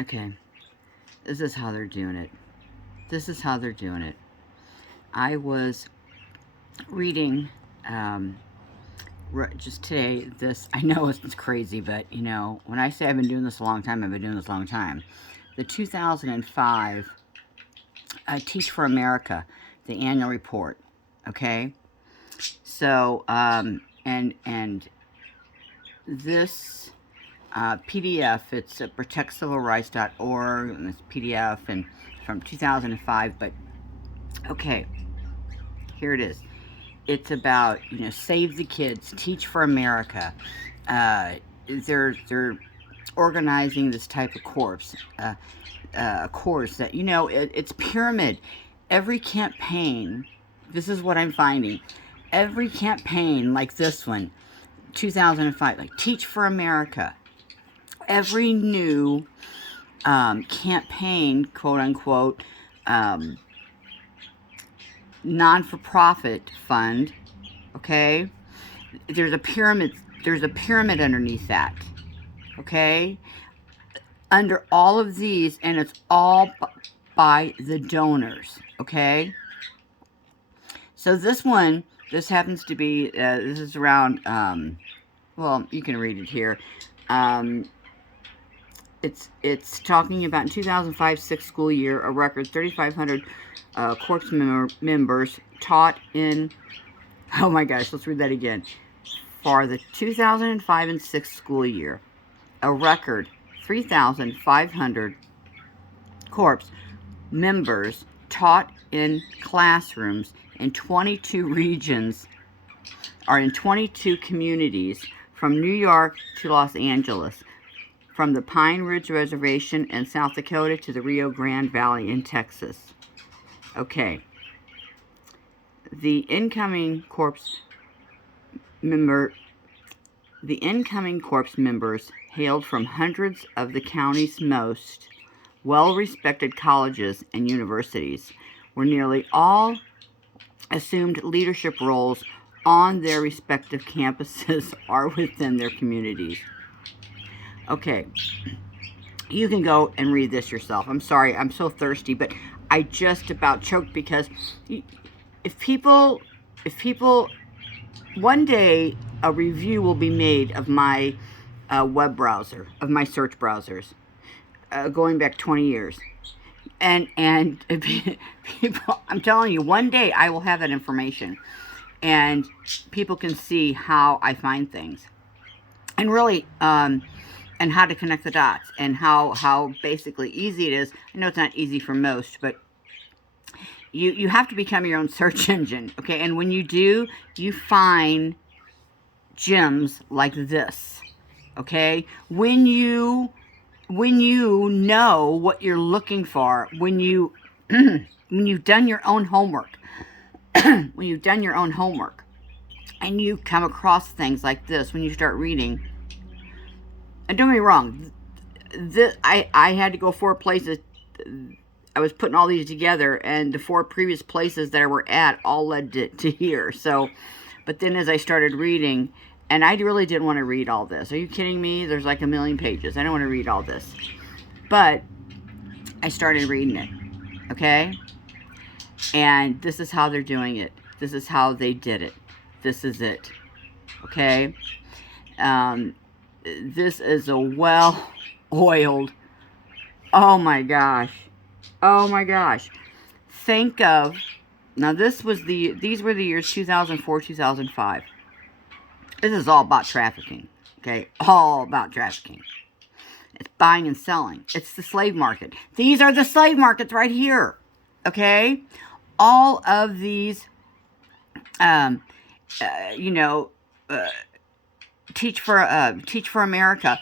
Okay, this is how they're doing it. This is how they're doing it. I was reading just today this. I know it's crazy, but you know, when I say I've been doing this a long time, I've been doing this a long time. The 2005 Teach for America, the annual report. Okay, so and this PDF, it's at protectcivilrights.org, and it's PDF and from 2005. But okay, here it is. It's about, you know, save the kids, teach for America. Uh, they're organizing this type of course that, you know, it's pyramid. Every campaign, this is what I'm finding. Every campaign like this one, 2005, like Teach for America. Every new campaign, quote unquote, um, non-for-profit fund, okay, there's a pyramid. There's a pyramid underneath that, okay, under all of these, and it's all by the donors, okay. So this happens to be, this is around, well, you can read it here. um, it's talking about in 2005-6 school year, a record 3,500 corps members taught in, oh my gosh, let's read that again. For the 2005 and 6 school year, a record 3,500 corps members taught in classrooms in 22 regions, or in 22 communities, from New York to Los Angeles, from the Pine Ridge Reservation in South Dakota to the Rio Grande Valley in Texas. Okay. The incoming corps members hailed from hundreds of the county's most well-respected colleges and universities, where nearly all assumed leadership roles on their respective campuses or within their communities. Okay, you can go and read this yourself. I'm sorry, I'm so thirsty, but I just about choked because if people, one day a review will be made of my web browser, of my search browsers, going back 20 years. And people, I'm telling you, one day I will have that information, and people can see how I find things, and really, and how to connect the dots, and how basically easy it is. I know it's not easy for most, but you have to become your own search engine, okay? And when you do, you find gems like this, okay? When you know what you're looking for, when you when you've done your own homework, when you've done your own homework, and you come across things like this, when you start reading, and don't get me wrong, I had to go 4 places. I was putting all these together, and the 4 previous places that I were at all led to here. So, but then as I started reading, and I really didn't want to read all this. Are you kidding me? There's like 1,000,000 pages. I don't want to read all this. But I started reading it, okay? And this is how they're doing it. This is how they did it. This is it, okay? This is a well-oiled, oh my gosh. Oh my gosh. Think of, now these were the years 2004, 2005. This is all about trafficking, okay? All about trafficking. It's buying and selling. It's the slave market. These are the slave markets right here, okay? All of these, you know, Teach for America.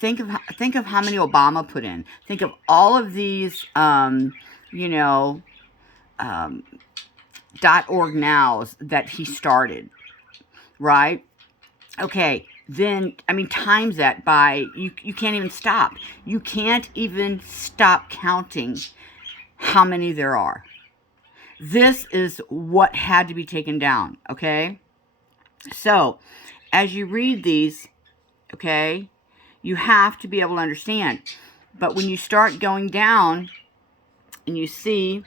Think of how many Obama put in. Think of all of these, you know, .org nows that he started, right? Okay, then, I mean, times that by, you can't even stop. You can't even stop counting how many there are. This is what had to be taken down, okay? So, as you read these, okay, you have to be able to understand. But when you start going down and you see,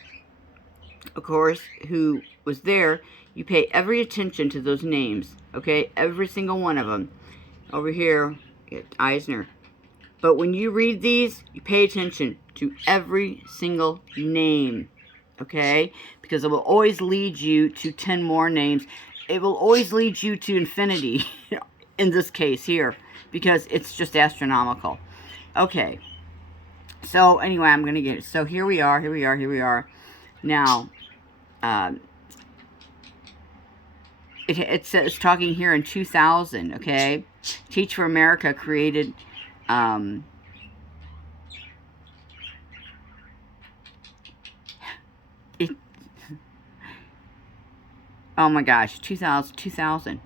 of course, who was there, you pay every attention to those names, okay? Every single one of them. Over here, Eisner. But when you read these, you pay attention to every single name, okay? Because it will always lead you to 10 more names. It will always lead you to infinity, in this case here, because it's just astronomical. Okay. So, anyway, I'm going to get it. So, here we are. Now, it's talking here in 2000, okay? Teach for America created, oh my gosh, 2000.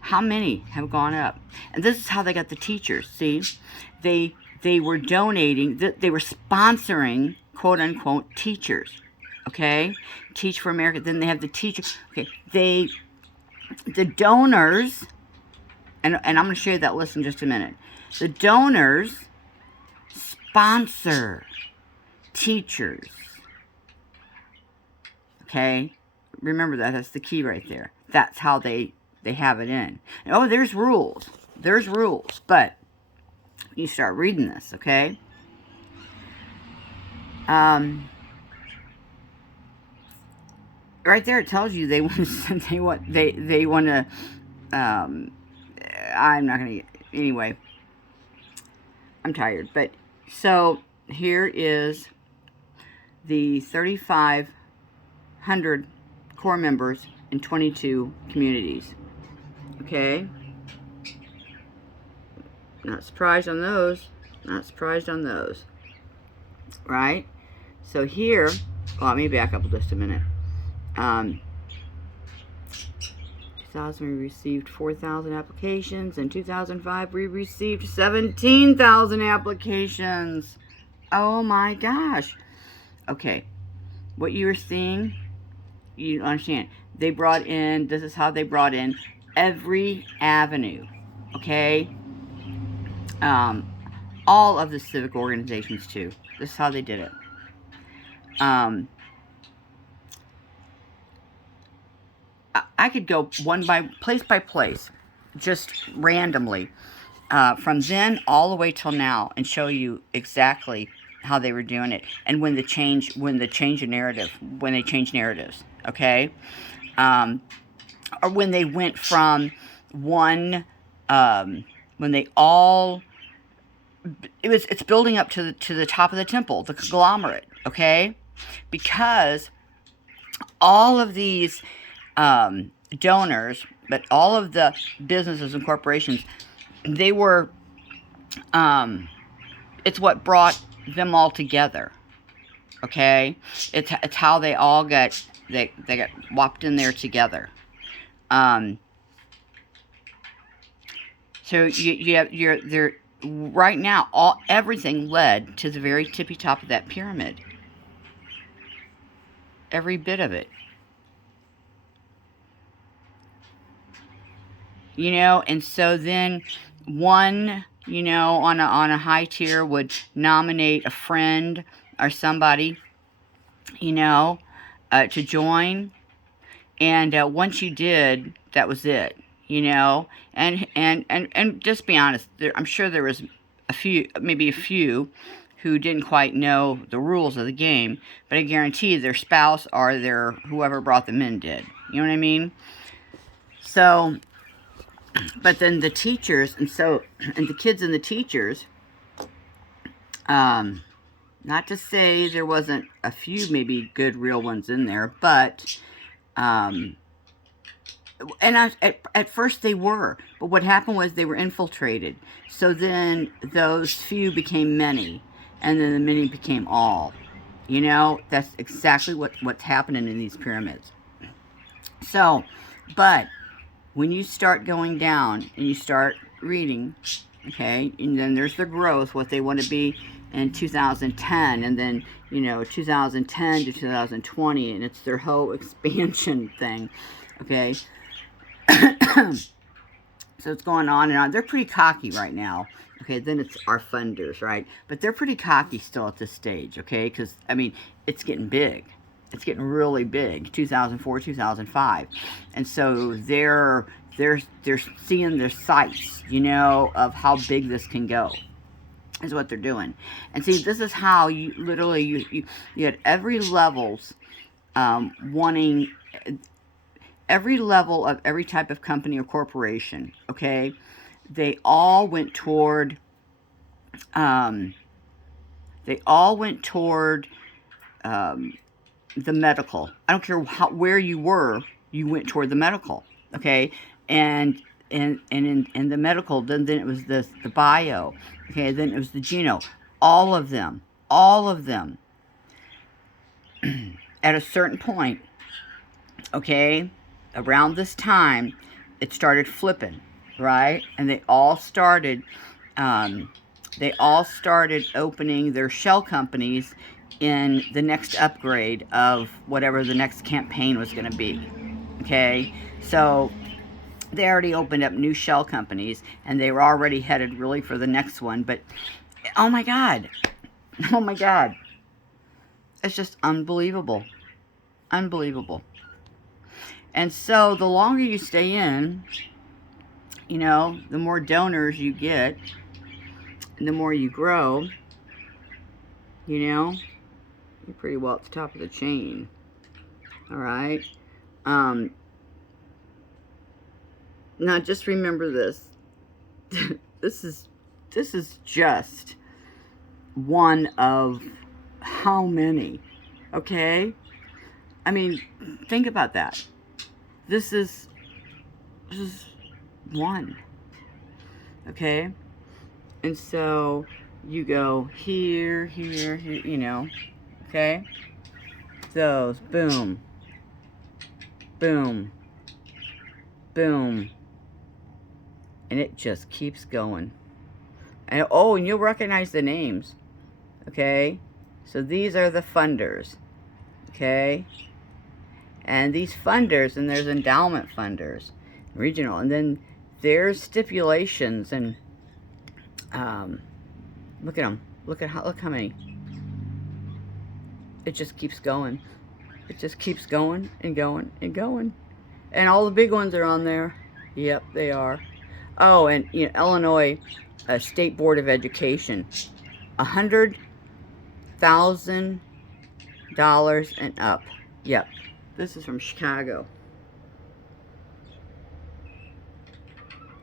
How many have gone up? And this is how they got the teachers, see? They were donating, they were sponsoring, quote unquote, teachers, okay? Teach for America. Then they have the teachers. Okay, the donors, and I'm going to show you that list in just a minute. The donors sponsor teachers. Okay? Remember that. That's the key right there. That's how they have it in. And, oh, there's rules. There's rules. But you start reading this, okay? Right there it tells you they want to I'm not going to, anyway, I'm tired, but, so, here is the 3,500 core members in 22 communities, okay, not surprised on those, right, so here, well, let me back up just a minute. 2000 we received 4,000 applications. In 2005 we received 17,000 applications. Oh my gosh. Okay, what you're seeing, you understand, they brought in, this is how they brought in every avenue, okay, all of the civic organizations too. This is how they did it. I could go place by place, just randomly, from then all the way till now, and show you exactly how they were doing it, and when they changed narratives, okay, or when they went from one, when they all, it's building up to the top of the temple, the conglomerate, okay, because all of these donors, but all of the businesses and corporations, they were, it's what brought them all together, okay? It's how they all got, they got whopped in there together. So you're right now, everything led to the very tippy top of that pyramid. Every bit of it. You know, and so then one, you know, on a high tier would nominate a friend or somebody, you know, to join, and once you did, that was it, you know, and just be honest, I'm sure there was maybe a few who didn't quite know the rules of the game, but I guarantee their spouse or their whoever brought them in did. You know what I mean? So, but then the teachers, and the kids and the teachers, not to say there wasn't a few maybe good real ones in there, but, and at first they were, but what happened was they were infiltrated. So then those few became many, and then the many became all. You know, that's exactly what's happening in these pyramids. So, but when you start going down and you start reading, okay, and then there's the growth, what they want to be in 2010, and then, you know, 2010 to 2020, and it's their whole expansion thing, okay. So it's going on and on. They're pretty cocky right now. Okay, then it's our funders, right? But they're pretty cocky still at this stage, okay? Because, I mean, it's getting big. It's getting really big, 2004, 2005. And so they're seeing their sights, you know, of how big this can go, is what they're doing. And see, this is how you literally, you had every levels wanting, every level of every type of company or corporation, okay? They all went toward, um, the medical. I don't care where you were, you went toward the medical, okay? And in the medical, then it was the bio, okay? Then it was the geno. All of them, at a certain point, okay, around this time, it started flipping, right? And they all started opening their shell companies in the next upgrade of whatever the next campaign was going to be, okay? So they already opened up new shell companies, and they were already headed really for the next one, but oh my God, it's just unbelievable. And so the longer you stay in, you know, the more donors you get, and the more you grow, you know, you're pretty well at the top of the chain. All right. Now just remember this. This is just one of how many, okay? I mean, think about that. This is one, okay? And so you go here, you know, okay? Those, boom, boom, boom. And it just keeps going. And oh, and you'll recognize the names, okay? So these are the funders, okay? And these funders, and there's endowment funders, regional, and then there's stipulations, and look at them. Look how many. It just keeps going. It just keeps going and going and going. And all the big ones are on there. Yep, they are. Oh, and you know, Illinois State Board of Education, $100,000 and up. Yep, this is from Chicago.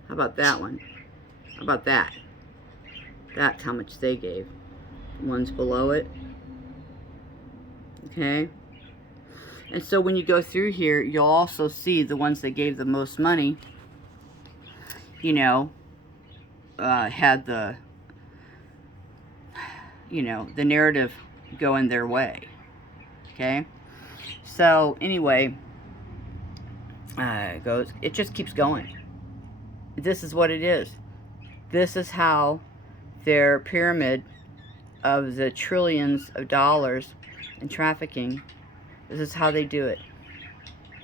How about that one? How about that? That's how much they gave. The ones below it. Okay. And so when you go through here, you'll also see the ones that gave the most money, you know, had the, you know, the narrative going their way. Okay. So anyway, it just keeps going. This is what it is. This is how their pyramid of the trillions of dollars in trafficking, this is how they do it.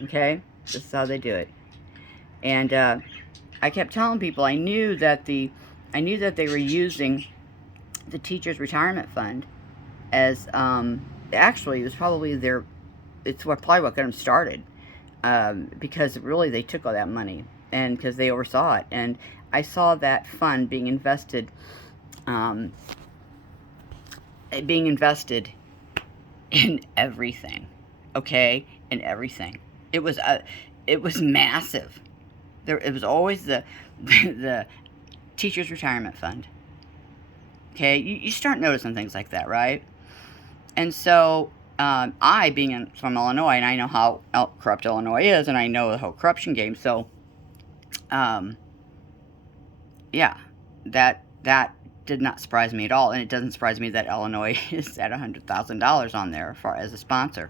Okay? This is how they do it. And I kept telling people I knew that they were using the teachers' retirement fund as actually it was probably probably what got them started, because really they took all that money, and because they oversaw it. And I saw that fund being invested in everything, okay, in everything. It was massive. It was always the teachers' retirement fund. Okay, you start noticing things like that, right? And so I, being from Illinois, and I know how corrupt Illinois is, and I know the whole corruption game. So, yeah, that did not surprise me at all, and it doesn't surprise me that Illinois is at $100,000 on there as a sponsor.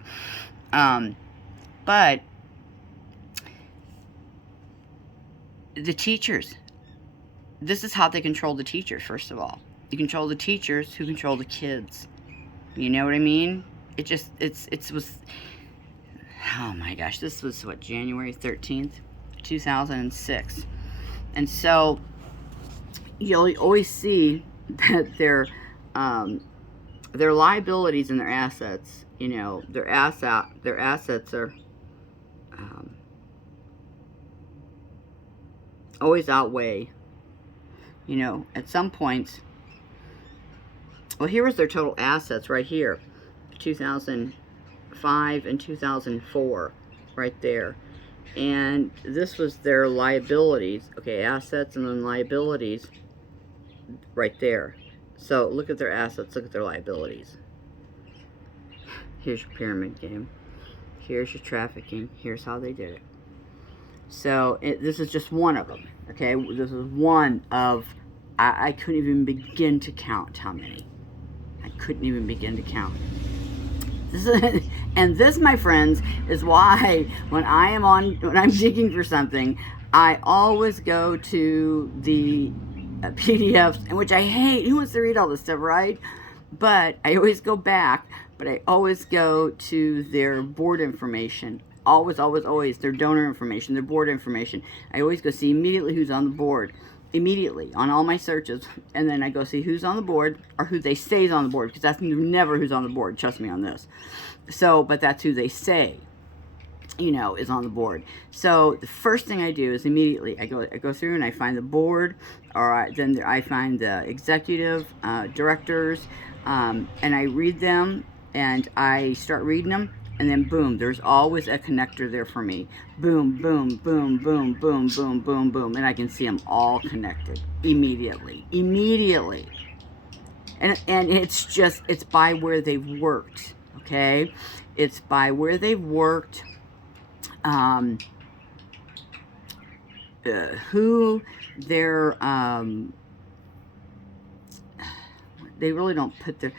But the teachers, this is how they control the teachers. First of all, you control the teachers who control the kids. You know what I mean? It was, oh my gosh, this was what, January 13th, 2006. And so you'll always see that their liabilities and their assets, their assets are always outweigh, at some points. Well, here was their total assets right here, 2005 and 2004, right there. And this was their liabilities. Okay, assets and then liabilities right there. So look at their assets, look at their liabilities. Here's your pyramid game. Here's your trafficking. Here's how they did it. So this is just one of them. Okay, this is one of, I couldn't even begin to count how many. I couldn't even begin to count. And this, my friends, is why when I'm digging for something, I always go to the PDFs, which I hate. Who wants to read all this stuff, right? But I always go back, but I always go to their board information. Always, always, always. Their donor information, their board information. I always go see immediately who's on the board. Immediately on all my searches, and then I go see who's on the board or who they say is on the board, because that's never who's on the board, trust me on this. So, but that's who they say, is on the board. So the first thing I do is immediately I go through and I find the board, or then I find the executive directors, and I read them, and I start reading them. And then boom, there's always a connector there for me. Boom, boom, boom, boom, boom, boom, boom, boom. And I can see them all connected immediately. Immediately. And it's by where they've worked, okay? It's by where they've worked, who they're, they really don't put their,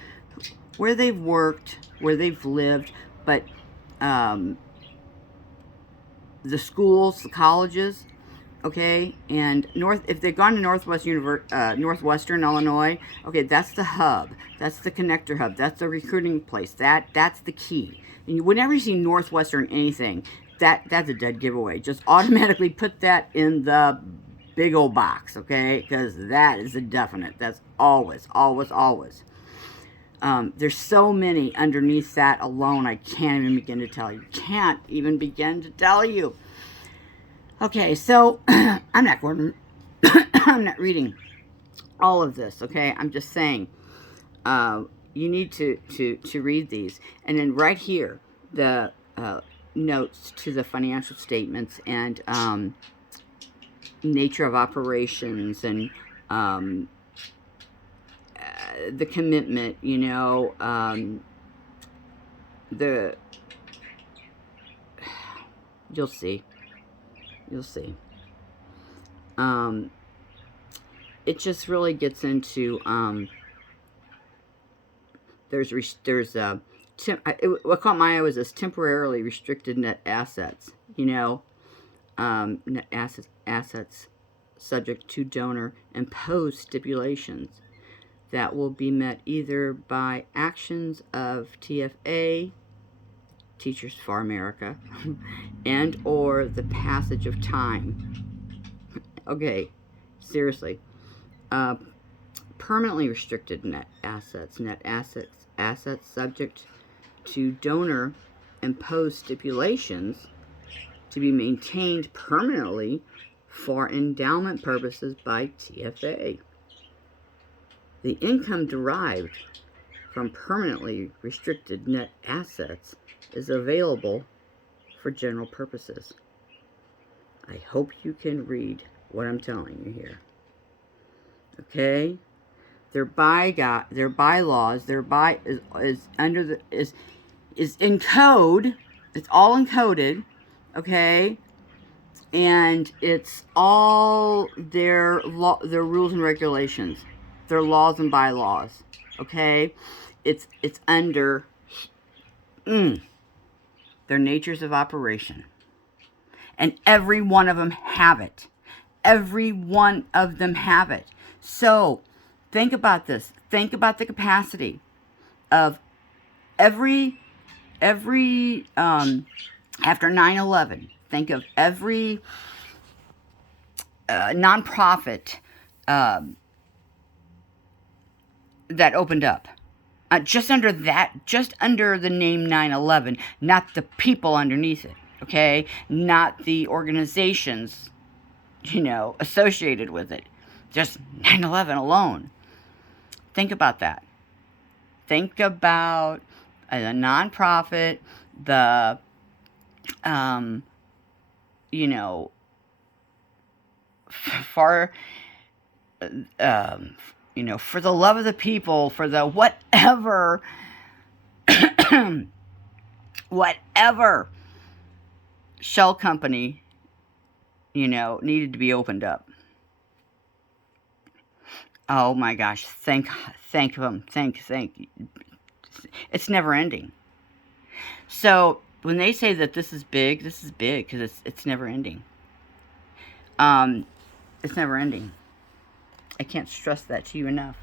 where they've worked, where they've lived, but the schools, the colleges, okay, and if they've gone to Northwestern Illinois, okay, that's the hub, that's the connector hub, that's the recruiting place, that's the key. And whenever you see Northwestern anything, that's a dead giveaway. Just automatically put that in the big old box, okay, because that is a definite. That's always, always, always. There's so many underneath that alone, I can't even begin to tell you. Can't even begin to tell you. Okay, so I'm not going I'm not reading all of this, okay? I'm just saying you need to read these. And then right here, the notes to the financial statements and nature of operations and the commitment, you'll see. It just really gets into, what caught my eye was this temporarily restricted net assets, net assets subject to donor imposed stipulations that will be met either by actions of TFA, Teachers for America, and or the passage of time. Okay, seriously. Permanently restricted net assets subject to donor imposed stipulations to be maintained permanently for endowment purposes by TFA. The income derived from permanently restricted net assets is available for general purposes. I hope you can read what I'm telling you here. Okay? Their bylaws, is in code. It's all encoded, okay? And it's all their rules and regulations, their laws and bylaws, okay? It's under their natures of operation. And every one of them have it. Every one of them have it. So think about this. Think about the capacity of every after 9/11. Think of every nonprofit that opened up. Just under the name 9/11, not the people underneath it, okay? Not the organizations, associated with it. Just 9/11 alone. Think about that. Think about the nonprofit, the, far, for the love of the people, for the whatever, whatever shell company, needed to be opened up. Oh my gosh, thank them, thank. It's never ending. So when they say that this is big because it's never ending. It's never ending. I can't stress that to you enough.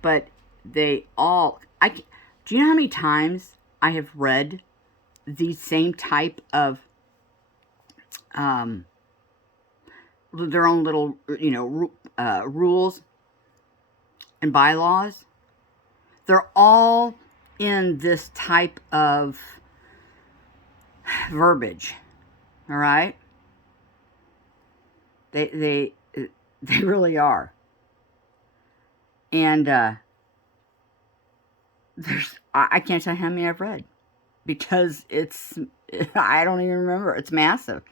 But they all, do you know how many times I have read these same type of, their own little, rules and bylaws? They're all in this type of verbiage. All right? They really are. And I can't tell you how many I've read, because I don't even remember. It's massive.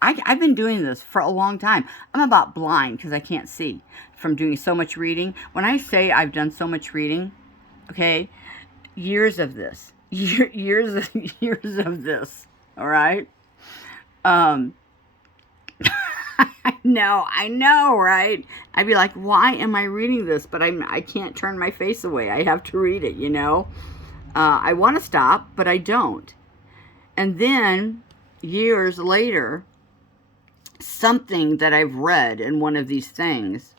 I've been doing this for a long time. I'm about blind because I can't see from doing so much reading. When I say I've done so much reading, okay, years of this, years of this. All right. I know, right? I'd be like, why am I reading this? But I can't turn my face away. I have to read it, I want to stop, but I don't. And then, years later, something that I've read in one of these things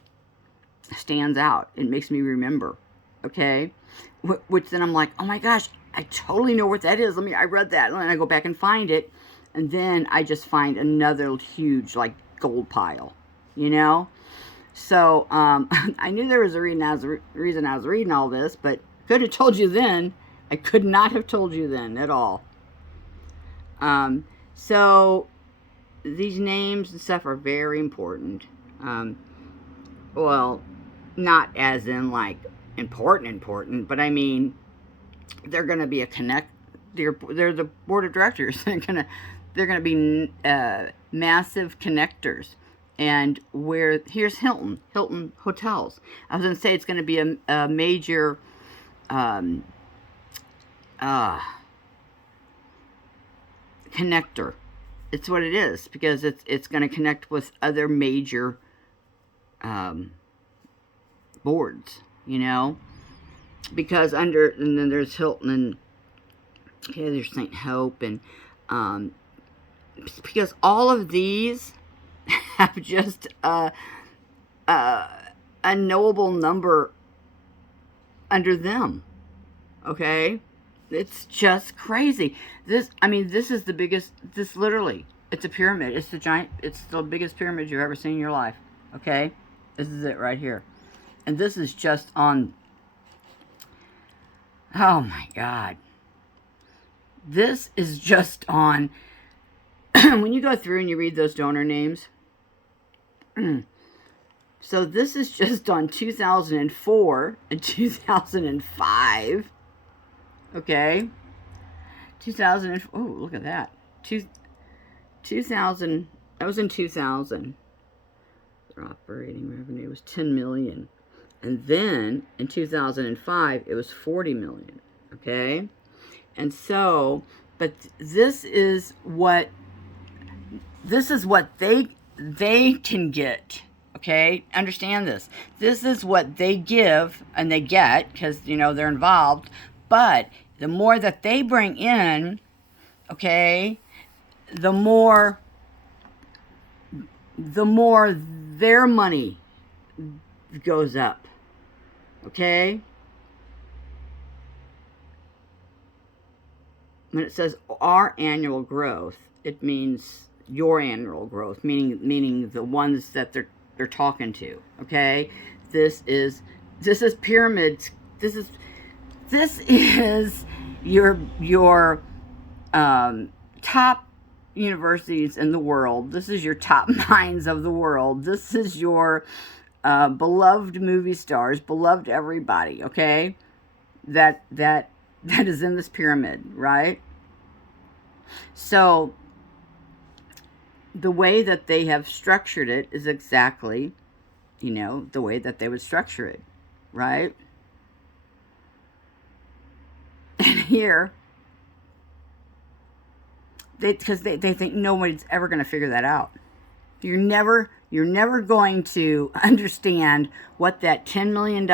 stands out. It makes me remember, okay? Which then I'm like, oh my gosh, I totally know what that is. I read that, and then I go back and find it, and then I just find another huge, gold pile, So, I knew there was a reason I was reading all this, but could have told you then. I could not have told you then at all. So, these names and stuff are very important. Well, not as in, important, but I mean, they're going to be they're the board of directors. They're going to be massive connectors. And here's Hilton Hotels. I was going to say it's going to be a major connector. It's what it is, because it's going to connect with other major boards, because and then there's Hilton, and there's St. Hope, and because all of these have just a knowable number under them. Okay, it's just crazy. This is the biggest. This literally, it's a pyramid. It's the biggest pyramid you've ever seen in your life. Okay, this is it right here, and this is just on. Oh my God. This is just on. When you go through and you read those donor names. So this is just on 2004 and 2005. Okay. 2000. Oh, look at that. 2000. That was in 2000. Their operating revenue was 10 million. And then in 2005, it was 40 million. Okay. And so, but this is what they can get. Okay, understand this. This is what they give and they get, because they're involved. But the more that they bring in, okay, the more their money goes up. Okay. When it says our annual growth, it means your annual growth, meaning the ones that they're talking to. Okay, this is pyramids. This is your top universities in the world. This is your top minds of the world. This is your beloved movie stars, beloved everybody. Okay, that is in this pyramid, right? So the way that they have structured it is exactly, the way that they would structure it, right? And here, because they think nobody's ever going to figure that out. You're never going to understand what that $10 million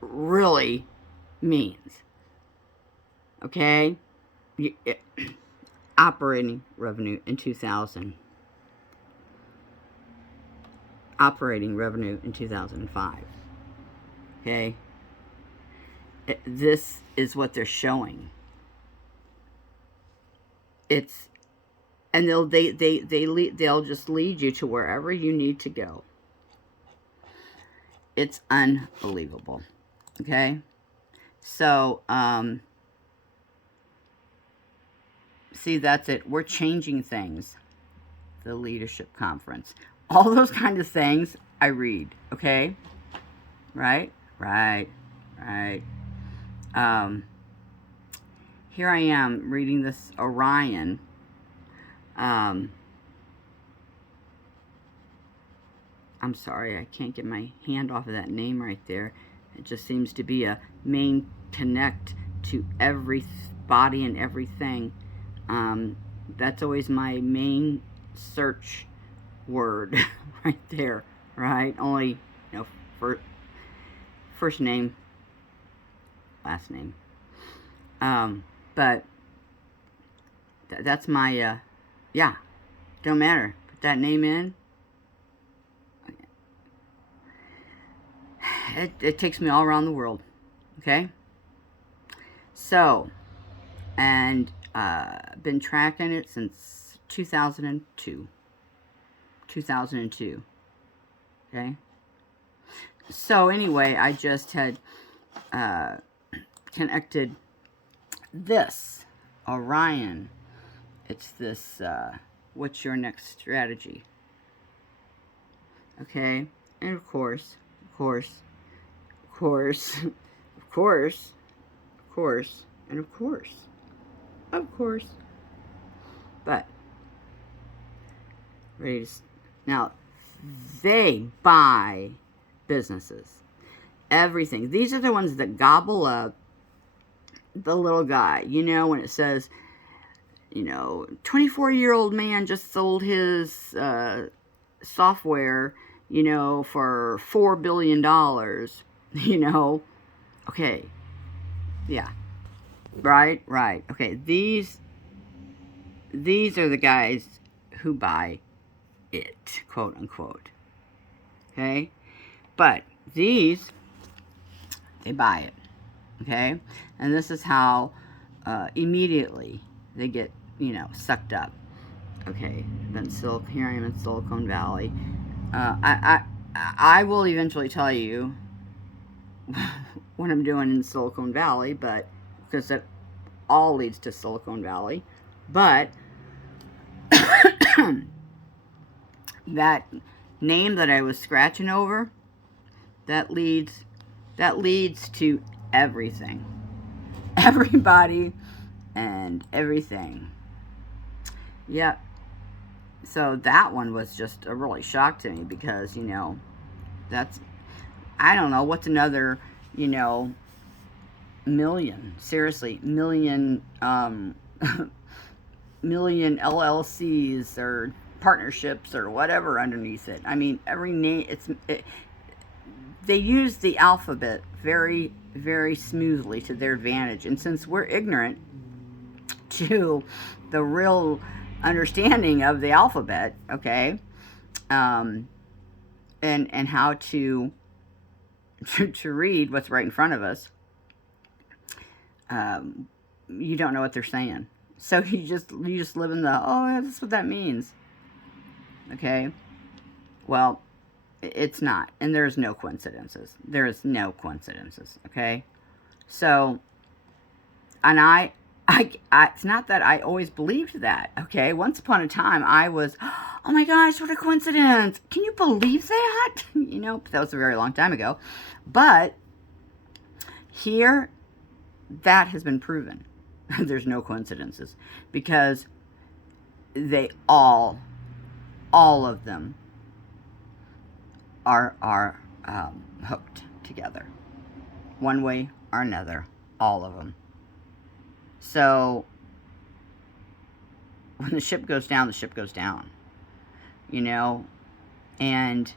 really means. Okay? Operating revenue in 2000. Operating revenue in 2005. Okay? This is what they're showing. And they'll just lead you to wherever you need to go. It's unbelievable. Okay? So, see, that's it. We're changing things. The leadership conference. All those kind of things I read. Okay? Right? Here I am reading this Orion. I'm sorry, I can't get my hand off of that name right there. It just seems to be a main connect to every body and everything. That's always my main search word right there, right? Only, first name, last name. But that's my, yeah, don't matter. Put that name in. It takes me all around the world. Okay? So, and been tracking it since 2002. 2002. Okay? So anyway, I just had connected this Orion. It's this what's your next strategy? Okay? And of course, and of course. But now they buy businesses. Everything. These are the ones that gobble up the little guy. When it says, 24-year-old man just sold his software, for $4 billion, Okay. Yeah. Right. Okay. These are the guys who buy it, quote unquote. Okay. But they buy it. Okay. And this is how immediately they get, sucked up. Okay. Then here I am in Silicon Valley. I will eventually tell you what I'm doing in Silicon Valley, but because it all leads to Silicon Valley. But that name that I was scratching over, that leads to everything. Everybody and everything. Yep. So that one was just a really shock to me because, that's, I don't know, what's another, million, seriously, million LLCs or partnerships or whatever underneath it. I mean, every name, they use the alphabet very, very smoothly to their advantage. And since we're ignorant to the real understanding of the alphabet, okay, and how to read what's right in front of us, you don't know what they're saying. So you just live in the, oh, yeah, that's what that means. Okay? Well, it's not. And there's no coincidences. There is no coincidences. Okay? So, and it's not that I always believed that. Okay? Once upon a time, I was, oh my gosh, what a coincidence. Can you believe that? You know, that was a very long time ago. But here, that has been proven. There's no coincidences, because they all of them are hooked together, one way or another, all of them. So when the ship goes down, the ship goes down, you know, and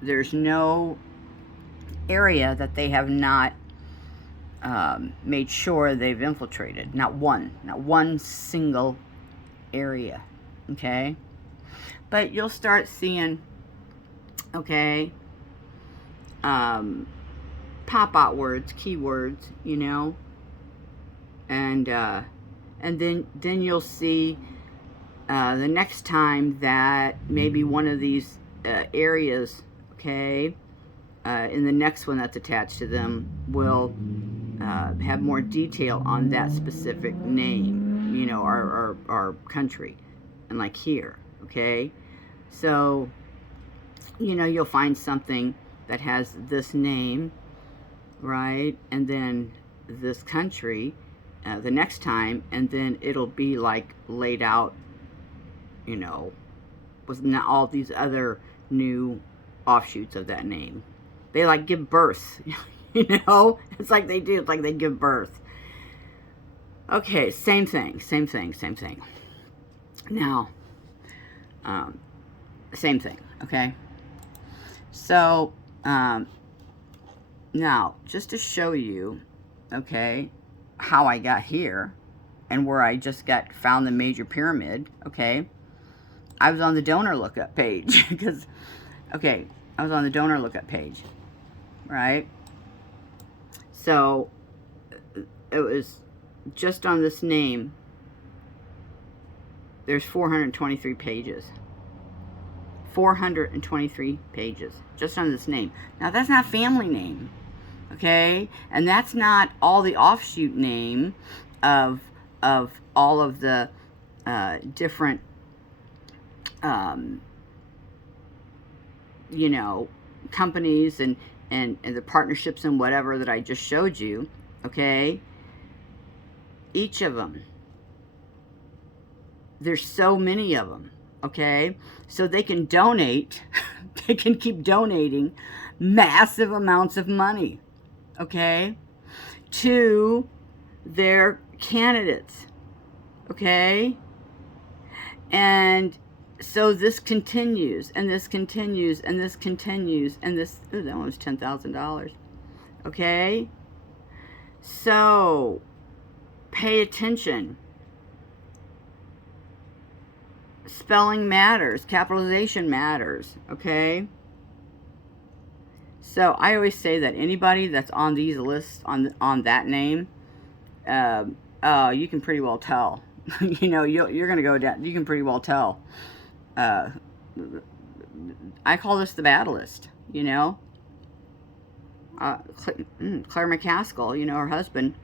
there's no area that they have not made sure they've infiltrated. Not one single area. Okay? But you'll start seeing, okay, pop-out words, keywords, you know, and then you'll see the next time that maybe one of these areas, okay, in the next one that's attached to them will have more detail on that specific name, you know, our country, and like here, okay? So, you know, you'll find something that has this name, right? And then this country the next time, and then it'll be like laid out, you know, with all these other new offshoots of that name. They like give birth, you know? It's like they do, it's like they give birth. Okay, same thing. Now, same thing, okay? So, now, just to show you, okay, how I got here, and where I just found the major pyramid, okay? I was on the donor lookup page, because, okay, I was on the donor lookup page, right? So, it was just on this name, there's 423 pages. 423 pages, just on this name. Now, that's not family name, okay? And that's not all the offshoot name of all of the different, you know, companies and the partnerships and whatever that I just showed you, okay? Each of them. There's so many of them, okay? So they can donate, they can keep donating massive amounts of money, okay, to their candidates, okay? And so this continues, and this continues, and this continues, and this, ooh, that one was $10,000, okay? So, pay attention. Spelling matters, capitalization matters, okay? So I always say that anybody that's on these lists, on that name, you can pretty well tell. You know, you're going to go down, you can pretty well tell. I call this the bad list, you know? Claire McCaskill, you know, her husband,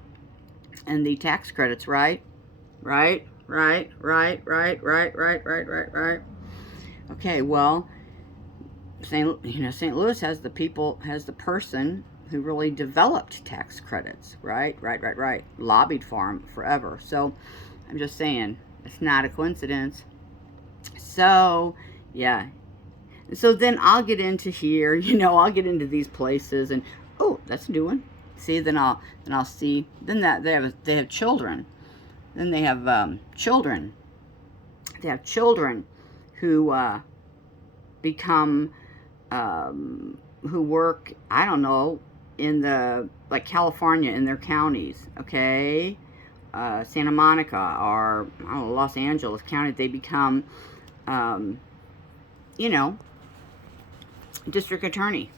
and the tax credits, right? Right. Okay, well, St. Louis has the person who really developed tax credits, right? Lobbied for them forever. So, I'm just saying, it's not a coincidence. So, yeah. So then I'll get into here, you know, I'll get into these places, and oh, that's a new one. See, then I'll see, then that they have children. Then they have children. They have children who become, who work, I don't know, in like California, in their counties, okay? Santa Monica, or, I don't know, Los Angeles County. They become, you know, district attorney.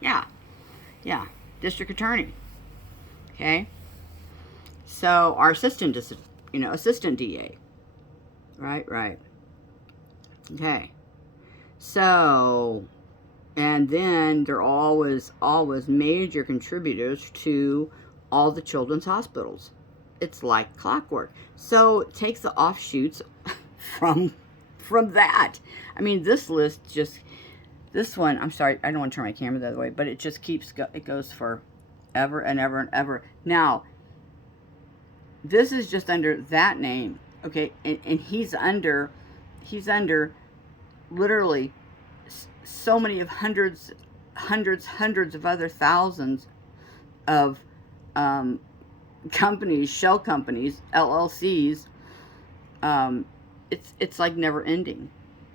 Yeah, district attorney. Okay. So our assistant, assistant DA. Right. Okay. So, and then they're always major contributors to all the children's hospitals. It's like clockwork. So it takes the offshoots from that. I mean, this list just, this one, I'm sorry, I don't want to turn my camera the other way, but it just it goes for ever and ever and ever. Now, this is just under that name, okay, and he's under literally so many of hundreds of other thousands of companies, shell companies, LLCs. It's like never ending,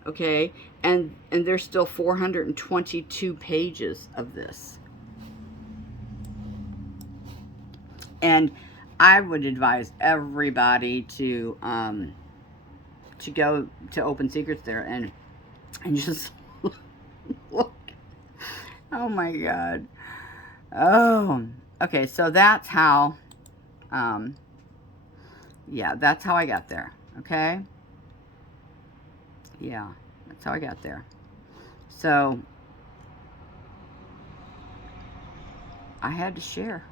okay, and there's still 422 pages of this, and I would advise everybody to go to Open Secrets there and just look. Oh my God. Oh, okay. So that's how, yeah, that's how I got there. Okay. Yeah, that's how I got there. So I had to share.